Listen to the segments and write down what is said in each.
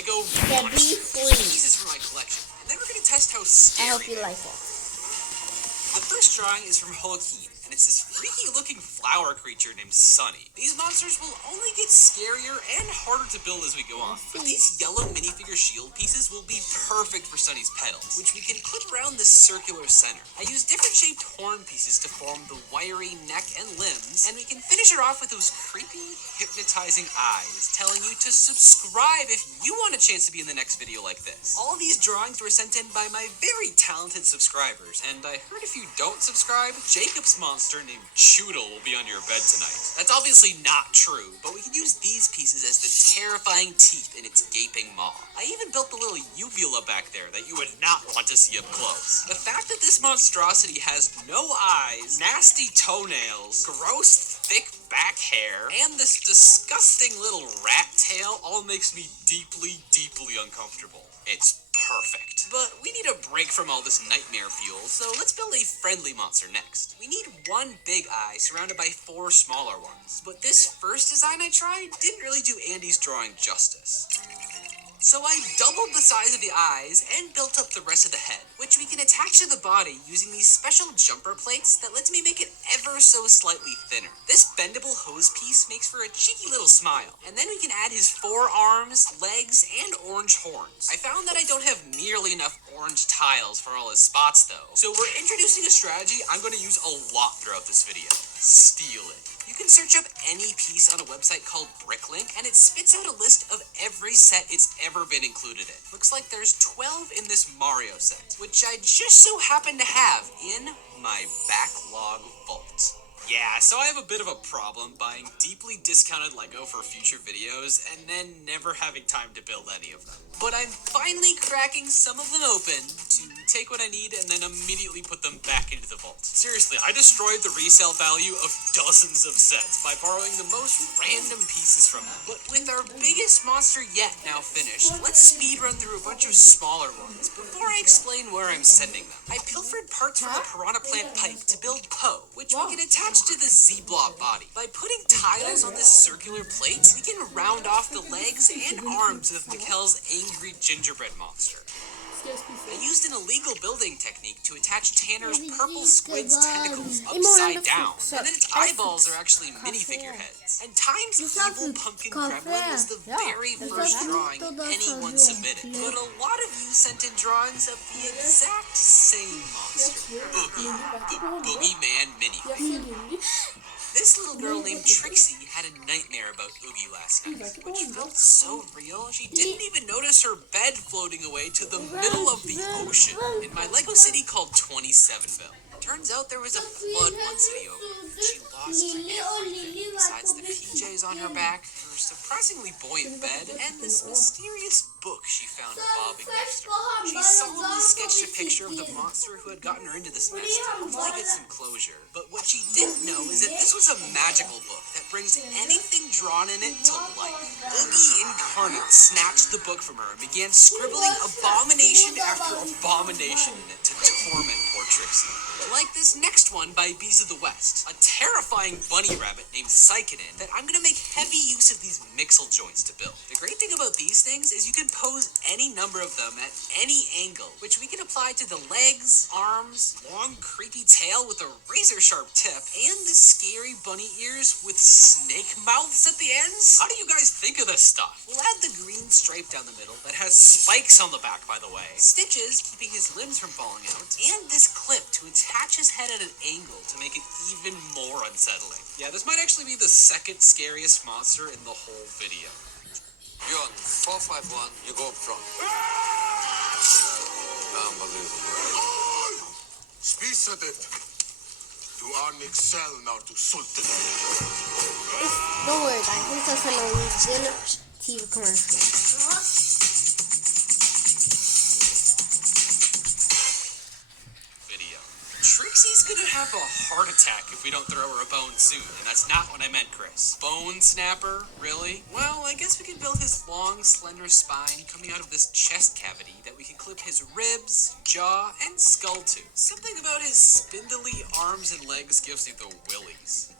Lego Debbie pieces for my collection, and then we're gonna test how scary I hope you they are. like it. The first drawing is from Joaquin, and it's this freaky-looking flower creature named Sunny. These monsters will only get scarier and harder to build as we go on, but these yellow minifigure shield pieces will be perfect for Sunny's petals, which we can clip around this circular center. I use different shaped horn pieces to form the wiry neck and limbs, and we can finish her off with those creepy, hypnotizing eyes, telling you to subscribe if you want a chance to be in the next video like this. All these drawings were sent in by my very talented subscribers, and I heard if you don't subscribe, Jacob's monster named Choodle will be on your bed tonight. That's obviously not true, but we can use these pieces as the terrifying teeth in its gaping maw. I even built the little uvula back there that you would not want to see up close. The fact that this monstrosity has no eyes, nasty toenails, gross thick back hair, and this disgusting little rat tail all makes me deeply, deeply uncomfortable. It's perfect. But we need a break from all this nightmare fuel, so let's build a friendly monster next. We need one big eye surrounded by 4 smaller ones, but this first design I tried didn't really do Andy's drawing justice. So I doubled the size of the eyes and built up the rest of the head, which we can attach to the body using these special jumper plates that lets me make it ever so slightly thinner. This bendable hose piece makes for a cheeky little smile, and then we can add his 4 arms, legs, and orange horns. I found that I don't have nearly enough orange tiles for all his spots though, so we're introducing a strategy I'm going to use a lot throughout this video. Steal it. You can search up any piece on a website called Bricklink, and it spits out a list of every set it's ever been included in. Looks like there's 12 in this Mario set, which I just so happen to have in my backlog vault. Yeah, so I have a bit of a problem buying deeply discounted Lego for future videos and then never having time to build any of them. But I'm finally cracking some of them open to take what I need and then immediately put them back into the vault. Seriously, I destroyed the resale value of dozens of sets by borrowing the most random pieces from them. But with our biggest monster yet now finished, let's speed run through a bunch of smaller ones before I explain where I'm sending them. I pilfered parts from the piranha plant pipe to build Poe, which we can attach to the Z-blob body. By putting tiles on this circular plate, we can round off the legs and arms of Mikkel's angry gingerbread monster. I used an illegal building technique to attach Tanner's purple squid's tentacles upside down, and then its eyeballs are actually minifigure heads. And Time's evil pumpkin gremlin was the very first drawing anyone submitted, but a lot of you sent in drawings of the exact same monster, Oogie, the Boogeyman minifigure. This little girl named Trixie had a nightmare about Oogie last night, which felt so real, she didn't even notice her bed floating away to the middle of the ocean in my Lego city called 27ville. Turns out there was a flood one city over, and she lost everything besides the PJs on her back, her surprisingly buoyant bed, and this mysterious book she found bobbing next to her. She solidly sketched a picture of the monster who had gotten her into this mess to hopefully get some closure. But what she didn't know is that this was a magical book that brings anything drawn in it to life. Oogie Incarnate snatched the book from her and began scribbling abomination after abomination in it to torment poor Trixie. Like this next one by Bees of the West, a terrifying bunny rabbit named Psychonin that I'm gonna make heavy use of these mixel joints to build. The great thing about these things is you can pose any number of them at any angle, which we can apply to the legs, arms, long creepy tail with a razor sharp tip, and the scary bunny ears with snake mouths at the ends. How do you guys think of this stuff? We'll add the green stripe down the middle that has spikes on the back, by the way, stitches keeping his limbs from falling out, and this clip to attach his head at an angle to make it even more unsettling. Yeah, this might actually be the second scariest monster in the whole video. You're on 451, you go up front. Unbelievable. Spisadet. Du har Excel now to Sultan. Don't worry guys, this is a Norwegian TV commercial. Trixie's gonna have a heart attack if we don't throw her a bone soon, and that's not what I meant, Chris. Bone snapper? Really? Well, I guess we can build his long, slender spine coming out of this chest cavity that we can clip his ribs, jaw, and skull to. Something about his spindly arms and legs gives me the willies.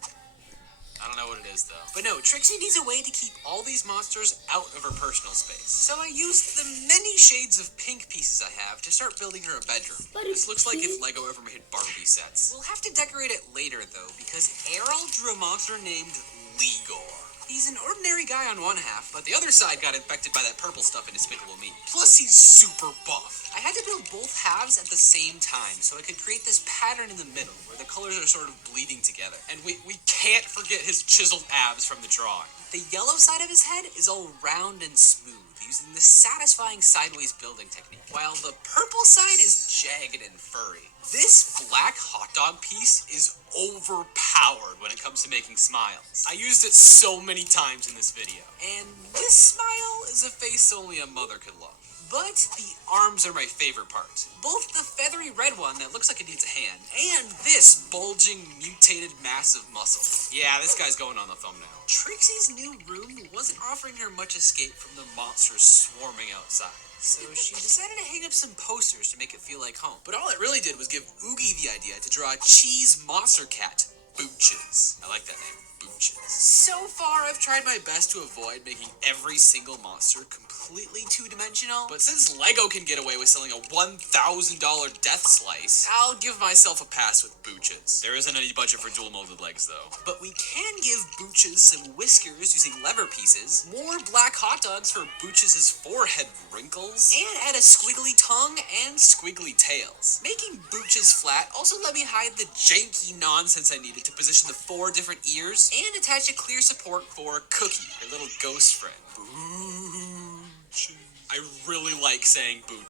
I don't know what it is, though. But no, Trixie needs a way to keep all these monsters out of her personal space. So I used the many shades of pink pieces I have to start building her a bedroom. But This it's looks like if pink. Lego ever made Barbie sets. We'll have to decorate it later, though, because Errol drew a monster named Ligor. He's an ordinary guy on one half, but the other side got infected by that purple stuff in Despicable Me. Plus, he's super buff. I had to build both halves at the same time, so I could create this pattern in the middle, where the colors are sort of bleeding together. And we can't forget his chiseled abs from the drawing. The yellow side of his head is all round and smooth, using the satisfying sideways building technique, while the purple side is jagged and furry. This black hot dog piece is overpowered when it comes to making smiles. I used it so many times in this video. And this smile is a face only a mother could love. But the arms are my favorite part. Both the feathery red one that looks like it needs a hand, and this bulging, mutated mass of muscle. Yeah, this guy's going on the thumbnail. Trixie's new room wasn't offering her much escape from the monsters swarming outside. So she decided to hang up some posters to make it feel like home. But all it really did was give Oogie the idea to draw a cheese monster cat, Booches. I like that name, Booches. So far, I've tried my best to avoid making every single monster completely two-dimensional, but since Lego can get away with selling a $1,000 death slice, I'll give myself a pass with Booches. There isn't any budget for dual-molded legs, though. But we can give Booches some whiskers using lever pieces, more black hot dogs for Booches' forehead wrinkles, and add a squiggly tongue and squiggly tails. Making Booches flat also let me hide the janky nonsense I needed to position the 4 different ears, and attach a clear support for Cookie, her little ghost friend. Booches. I really like saying Booches.